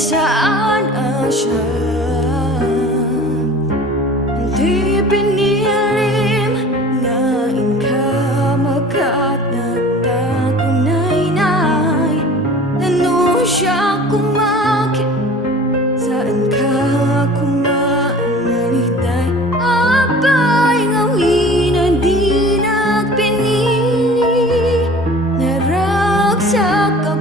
saan siya? Di pinilim ngayon ka magat nagtagunay-nay. Ano siya kumakit? Saan ka kumanalitay? Abay ngawin na di nagpinili. Naragsak ka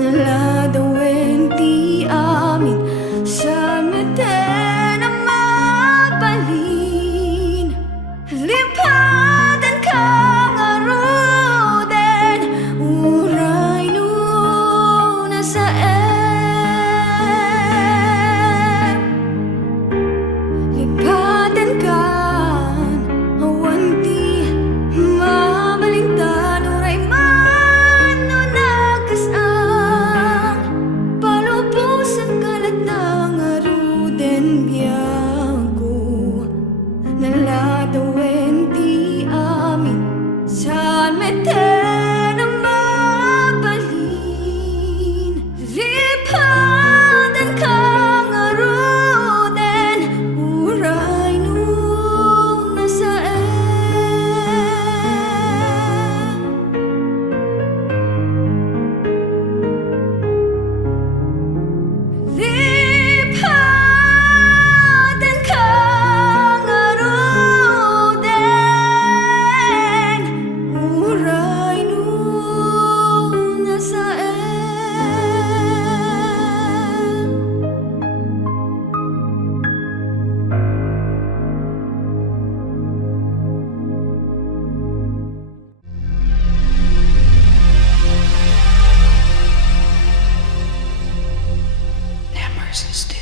naladawin di amin. Saan natin ang mabalin? Lipatan ka nga roden, uray nuna sa lipatan ka, awan di mabalingtan. Uray man no nagkasang palubusan kalatang aruden biyago. Naladawin di amin. Saan meten ang mabalin? Lipatan ka nga roden, uray nung nasa lipatan ka nga roden, uray nung nasa Nemars is dead.